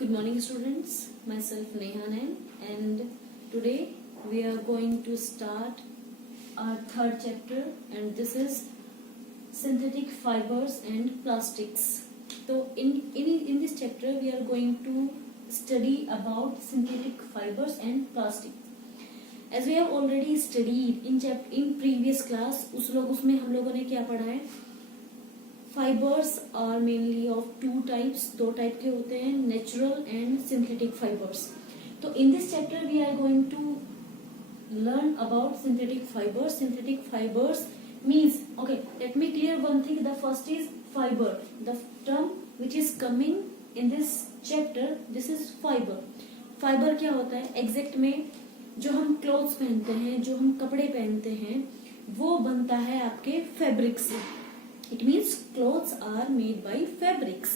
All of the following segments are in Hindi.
Good morning students, myself Neha Nain, and today we are going to start our third chapter, and this is synthetic fibers and plastics. So in this chapter we are going to study about synthetic fibers and plastic. As we have already studied in previous class, उसमें हम लोगों ने क्या पढ़ा है? Fibres are mainly of two types, दो टाइप के होते हैं, नेचुरल एंड सिंथेटिक फाइबर्स. तो in this chapter we are going to learn about synthetic fibers. Synthetic fibers means, okay, let me clear one thing. The first is fiber, the term which is coming in this chapter, this is fiber. Fiber क्या होता है? एग्जैक्ट में जो हम क्लोथ्स पहनते हैं, जो हम कपड़े पहनते हैं, वो बनता है आपके फैब्रिक से. It means clothes are made by fabrics,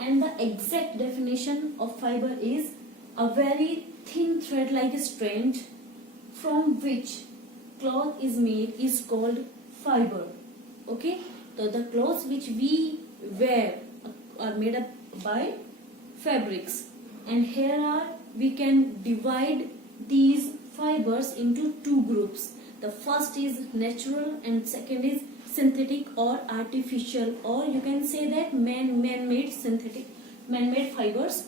and the exact definition of fiber is a very thin thread-like strand from which cloth is made is called fiber. Okay, so the clothes which we wear are made up by fabrics, and here we can divide these fibers into two groups. The first is natural and second is synthetic or artificial, or you can say that man-made synthetic, man-made fibers.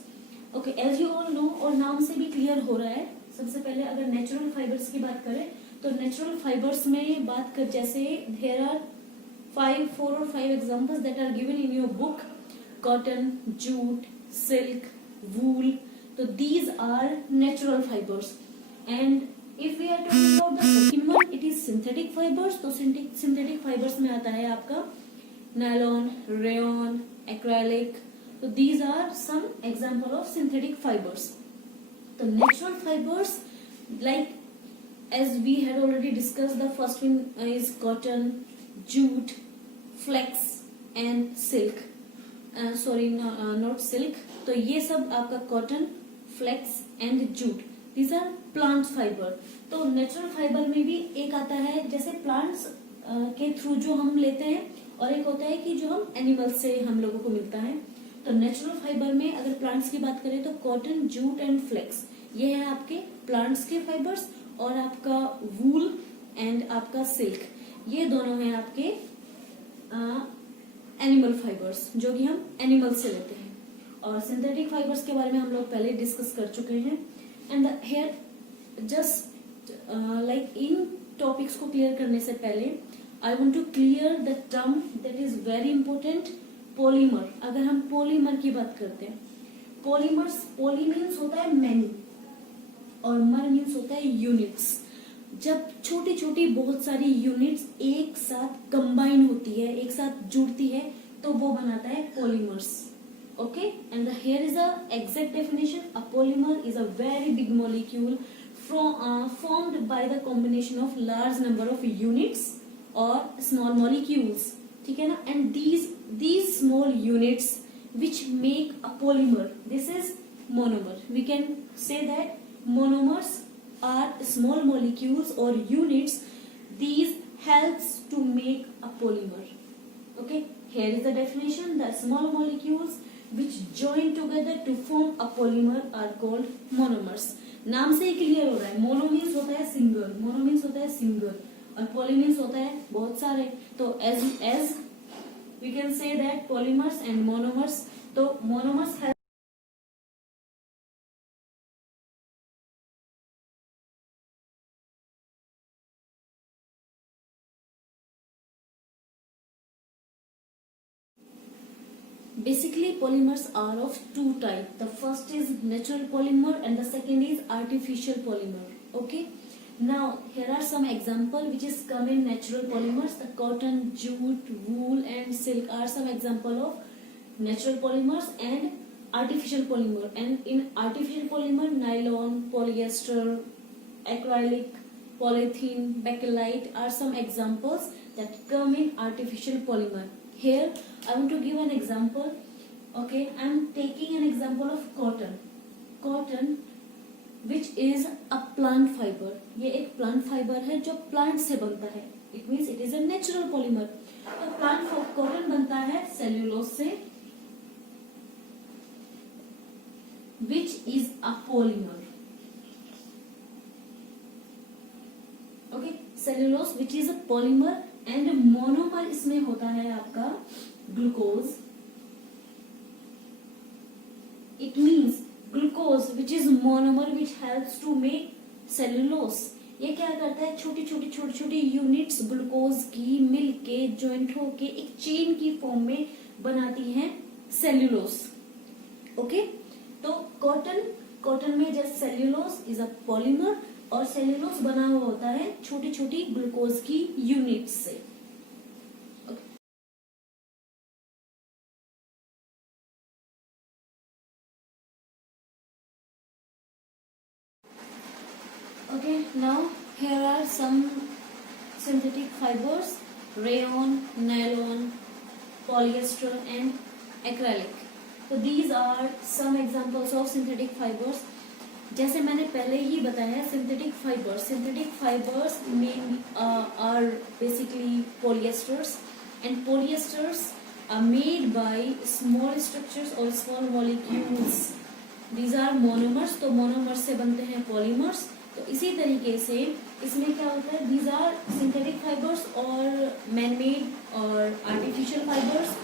Okay, as you all know, और नाम से भी क्लियर हो रहा है. सबसे पहले अगर नेचुरल फाइबर्स की बात करें तो नेचुरल फाइबर्स में बात कर, जैसे there are 4 or 5 examples that are given in your book. Cotton, jute, silk, wool. तो these are natural fibres. And if we are talking about the second one, it is synthetic fibers. तो synthetic fibers में आता है आपका nylon, rayon, acrylic. तो these are some example of synthetic fibers. तो natural fibers, like as we had already discussed, the first one is cotton, jute, flax and silk. Not silk. तो ये सब आपका cotton, flax and jute. These are plant fibre. तो नेचुरल फाइबर में भी एक आता है, जैसे प्लांट्स के थ्रू जो हम लेते हैं, और एक होता है कि जो हम एनिमल से हम लोगों को मिलता है. तो नेचुरल फाइबर में अगर प्लांट्स की बात करें तो कॉटन, जूट एंड फ्लेक्स, ये है आपके प्लांट्स के फाइबर्स. और आपका वूल एंड आपका सिल्क, ये दोनों हैं आपके एनिमल फाइबर्स, जो कि हम एनिमल से लेते हैं. और सिंथेटिक फाइबर्स के बारे में हम लोग पहले डिस्कस कर चुके हैं. एंड हेयर जस्ट लाइक इन टॉपिक्स को क्लियर करने से पहले I want to clear the term that is very important, polymer. अगर हम पॉलीमर की बात करते हैं, पॉलीमर्स, पॉली मीन्स होता है मैनी और मर मीन्स होता है यूनिट्स. जब छोटी छोटी बहुत सारी यूनिट्स एक साथ कंबाइन होती है, एक साथ जुड़ती है, तो वो बनाता है polymers. Okay, and here is a exact definition. A polymer is a very big molecule formed by the combination of large number of units or small molecules. ठीक है ना? And these small units which make a polymer, this is monomer. We can say that monomers are small molecules or units. These helps to make a polymer. Okay, here is the definition. The small molecules which join together to form a polymer are called monomers. नाम से ही क्लियर हो रहा है. मोनो मीन्स होता है सिंगल, मोनो मीन्स होता है सिंगल, और पॉली मीन्स होता है बहुत सारे. तो as we can say that polymers and monomers. तो monomers है basically polymers are of two types. The first is natural polymer and the second is artificial polymer. Okay, now here are some example which is come in natural polymers. The cotton, jute, wool and silk are some example of natural polymers and artificial polymer. And in artificial polymer, nylon, polyester, acrylic, polythene, bakelite are some examples that come in artificial polymer. Here I want to give an example. Okay, I am taking an example of cotton. Cotton which is a plant fiber. ये एक plant fiber है जो plant से बनता है. It means it is a natural polymer. तो plant cotton बनता है cellulose से, which is a polymer. Okay, cellulose which is a polymer and monomer इसमें होता है आपका glucose. It means glucose which is monomer which helps to make cellulose. ये क्या करता है, छोटी छोटी यूनिट्स ग्लूकोज की मिल के ज्वाइंट होके एक चेन की फॉर्म में बनाती हैं सेल्यूलोस. ओके, तो कॉटन में जैसे सेल्यूलोस इज अ पॉलीमर और सेल्यूलोस बना हुआ होता है छोटी छोटी ग्लूकोज की यूनिट्स से. Okay, now here are some synthetic fibers: rayon, nylon, polyester and acrylic. So these are some examples of synthetic fibers. जैसे मैंने पहले ही बताया, synthetic fibers mainly are basically polyesters, and polyesters are made by small structures or small molecules. These are monomers, तो monomers से बनते हैं polymers. तो इसी तरीके से इसमें क्या होता है, these are synthetic fibers और man-made और artificial fibers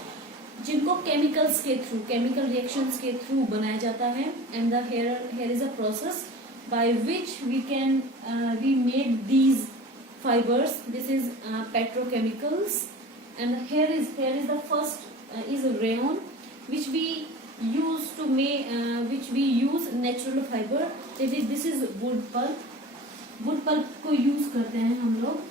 जिनको केमिकल्स के थ्रू, केमिकल रिएक्शंस के थ्रू बनाया जाता है. And the here is a process by which we make these fibers. This is petrochemicals, and here is the first is rayon which we use to make which we use natural fiber. This is wood pulp को यूज करते हैं हम लोग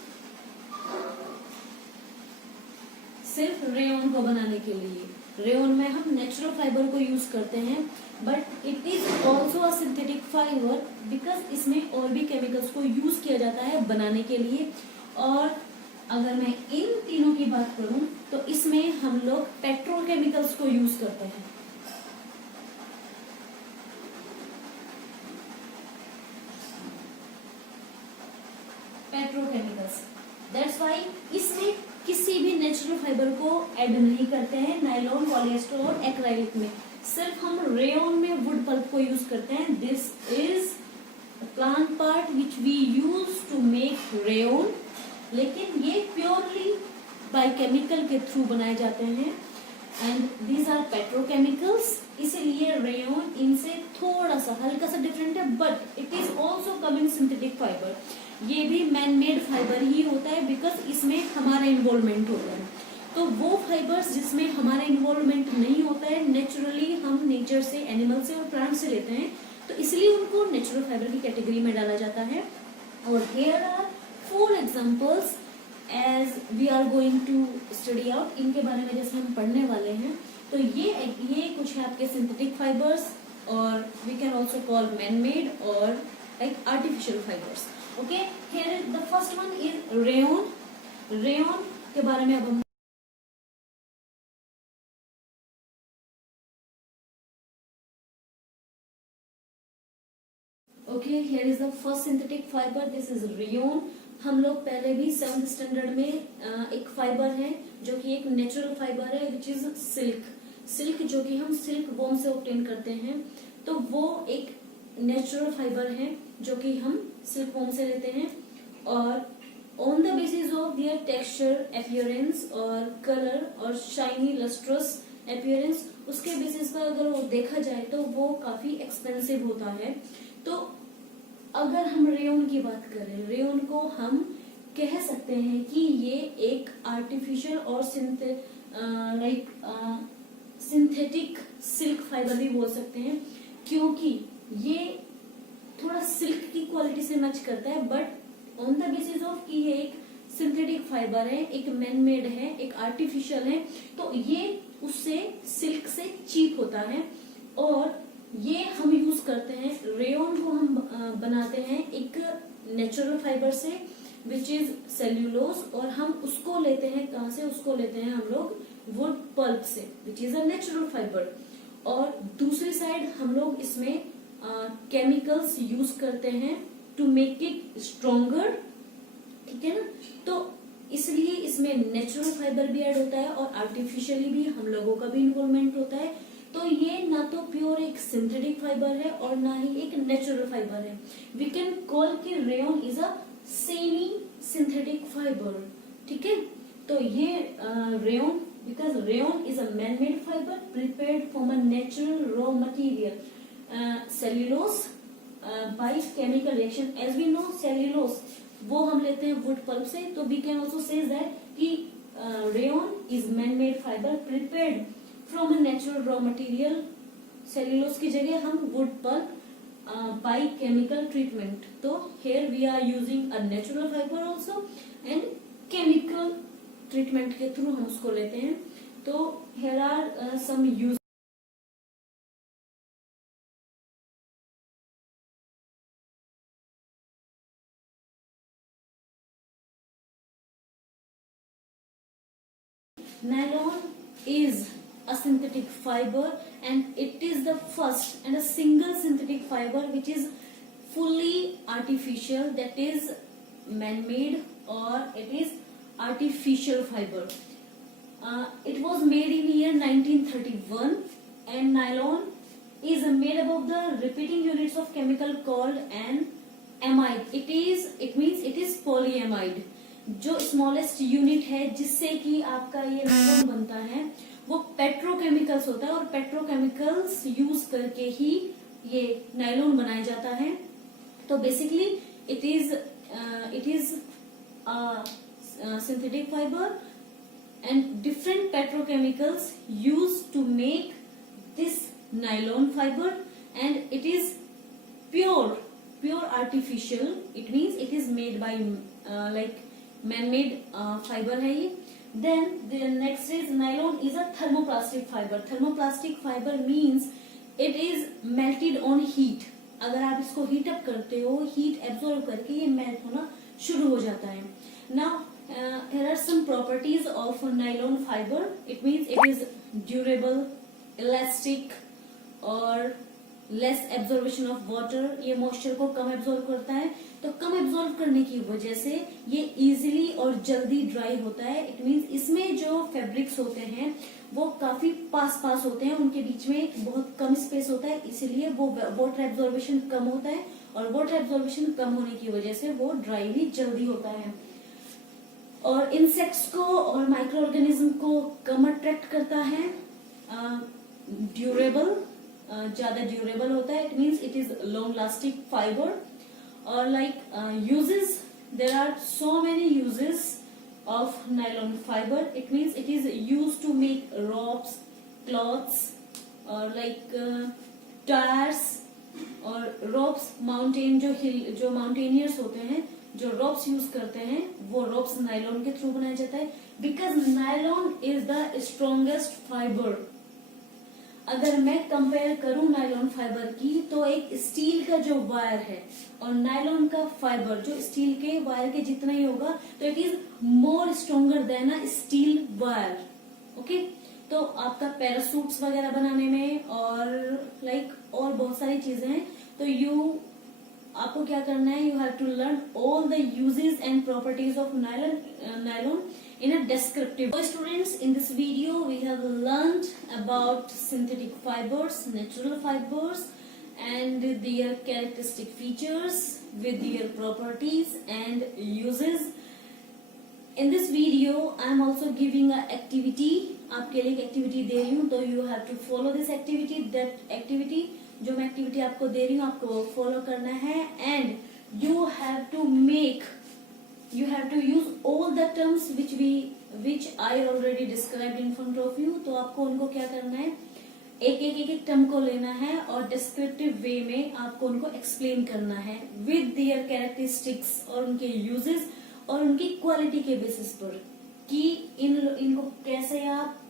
सिर्फ रेयन को बनाने के लिए. रेयन में हम नेचुरल फाइबर को यूज करते हैं, but it is also a synthetic fibre because इसमें और भी केमिकल्स को यूज किया जाता है बनाने के लिए. और अगर मैं इन तीनों की बात करूं तो इसमें हम लोग पेट्रोकेमिकल्स को यूज करते हैं. पेट्रोकेमिकल्स, दैट्स व्हाई इसमें किसी भी नेचुरल फाइबर को ऐड नहीं करते हैं नायलॉन, पॉलिएस्टर और एक्राइलिक में. सिर्फ हम रेयन में वुड पल्प को यूज करते हैं. This is plant part which we use to make rayon, लेकिन ये प्योरली बाय केमिकल के थ्रू बनाए जाते हैं. एंड दीज आर पेट्रोकेमिकल्स, इसीलिए रेयन इनसे थोड़ा सा हल्का सा डिफरेंट है, but it is also coming synthetic fibre. ये भी मैन मेड फाइबर ही होता है बिकॉज इसमें हमारा इन्वॉल्वमेंट होता है. तो वो फाइबर्स जिसमें हमारा इन्वॉल्वमेंट नहीं होता है, नेचुरली हम नेचर से, एनिमल से और प्लांट से लेते हैं, तो इसलिए उनको नेचुरल फाइबर की कैटेगरी में डाला जाता है. और here are 4 examples as we are going to study out. इनके बारे में जैसे हम पढ़ने वाले हैं, तो ये कुछ है आपके सिंथेटिक फाइबर्स, और we can also call man made और like artificial fibres. Okay, here the first one is rayon. Rayon के बारे में अब हम okay, here is the first synthetic fibre. This is rayon. हम लोग पहले भी 7th स्टैंडर्ड में एक फाइबर है जो कि एक नेचुरल फाइबर है विच इज सिल्क जो कि हम सिल्क वॉर्म से ऑब्टेन करते हैं. तो वो एक नेचुरल फाइबर है जो कि हम सिल्क वॉर्म से लेते हैं. और on the basis of their texture, appearance और कलर और शाइनी लस्ट्रस अपीयरेंस, उसके बेसिस पर अगर वो देखा जाए तो वो काफी एक्सपेंसिव होता है. तो अगर हम रेयन की बात करें, रेयन को हम कह सकते हैं कि ये एक आर्टिफिशियल और सिंथेटिक सिल्क फाइबर भी बोल सकते हैं, क्योंकि ये थोड़ा सिल्क की क्वालिटी से मैच करता है, but on the basis of कि ये एक सिंथेटिक फाइबर है, एक मैन मेड है, एक आर्टिफिशियल है, तो ये उससे सिल्क से चीप होता है. और ये हम यूज करते हैं, रेयन को हम बनाते हैं एक नेचुरल फाइबर से विच इज सेल्यूलोज, और हम उसको लेते हैं कहाँ से, उसको लेते हैं हम लोग वुड पल्प से which is a natural fibre. और दूसरी साइड हम लोग इसमें केमिकल्स यूज करते हैं टू मेक इट स्ट्रोंगर. ठीक है ना, तो इसलिए इसमें नेचुरल फाइबर भी ऐड होता है और आर्टिफिशियली भी हम लोगों का भी इन्वॉल्वमेंट होता है. तो ये ना तो प्योर एक सिंथेटिक फाइबर है और ना ही एक नेचुरल फाइबर है. वी कैन कॉल कि rayon is a semi synthetic fibre. ठीक है, तो ये rayon, because rayon is a man-made fiber prepared from a natural raw material, cellulose, by chemical reaction. As we know, cellulose वो हम लेते हैं wood pulp से, तो we can also say that कि rayon is man-made fiber prepared from a natural raw material. cellulose की जगह हम wood pulp by chemical treatment. तो here we are using a natural fiber also and chemical treatment के थ्रू हम उसको लेते हैं. तो here are some use. Nylon is a synthetic fiber and it is the first and a single synthetic fiber which is fully artificial, that is man-made or it is artificial fiber. It was made in year 1931 and nylon is made up of the repeating units of chemical called an amide. It means it is polyamide. जो स्मॉलेस्ट यूनिट है जिससे कि आपका ये नायलॉन बनता है वो पेट्रोकेमिकल्स होता है और पेट्रोकेमिकल्स यूज करके ही ये नायलॉन बनाया जाता है. तो basically it is synthetic fiber and different petrochemicals used to make this nylon fiber and it is pure artificial. It means it is made by like man-made fiber है ये. Then the next is nylon is a thermoplastic fiber. Thermoplastic fiber means it is melted on heat. अगर आप इसको हीट अप करते हो, हीट एब्जॉर्ब करके ये मेल्ट होना शुरू हो जाता है. Now here are some properties of nylon fiber. It means it is durable, elastic और less absorption of water. ये moisture को कम absorb करता है, तो कम absorb करने की वजह से ये easily और जल्दी dry होता है. It means इसमें जो fabrics होते हैं वो काफी पास होते हैं, उनके बीच में बहुत कम स्पेस होता है, इसीलिए वो water absorption कम होता है और water absorption कम होने की वजह से वो dry भी जल्दी होता है. और इंसेक्ट्स को और माइक्रो ऑर्गेनिज्म को कम अट्रैक्ट करता है. ड्यूरेबल, ज्यादा ड्यूरेबल होता है. It means it is long lasting fibre. और like uses, there are so many uses of nylon fibre. It means it is use to make ropes, clothes और लाइक टायर्स. और रोप्स, माउंटेन जो माउंटेनियर्स होते हैं जो रोप्स यूज करते हैं वो रोप्स नायलॉन के थ्रू बनाया जाता है. Because nylon is the strongest fibre. अगर मैं कंपेयर करूं नायलॉन फाइबर की तो एक स्टील का जो वायर है और नायलॉन का फाइबर जो स्टील के वायर के जितना ही होगा, तो it is more stronger then a steel wire. Okay, तो आपका पैरासूट्स वगैरह बनाने में और लाइक और बहुत सारी चीजें हैं. तो आपको क्या करना है, you have to learn all the uses and properties of nylon in a descriptive. So students, in this video we have learned about synthetic fibers, natural fibers and their characteristic features with their properties and uses. In this video I am also giving a activity. आपके लिए एक activity दे रही हूँ, तो you have to follow this activity. That activity, जो मैं activity आपको दे रही हूँ, आपको follow करना है and you have to use all the terms which I already described in front of you. तो आपको उनको क्या करना है, एक टर्म को लेना है और डिस्क्रिप्टिव वे में आपको उनको एक्सप्लेन करना है विद देयर कैरेक्टरिस्टिक्स और उनके यूजेस और उनकी क्वालिटी के बेसिस पर कि इनको कैसे आप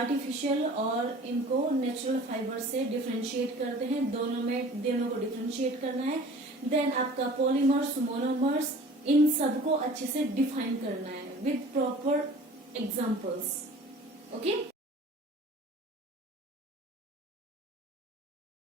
आर्टिफिशियल और इनको नेचुरल फाइबर से डिफरेंशिएट करते हैं. दोनों को डिफरेंशिएट करना है. देन आपका पॉलीमर्स, मोनोमर्स, इन सबको अच्छे से डिफाइन करना है विद प्रॉपर एग्जांपल्स. ओके.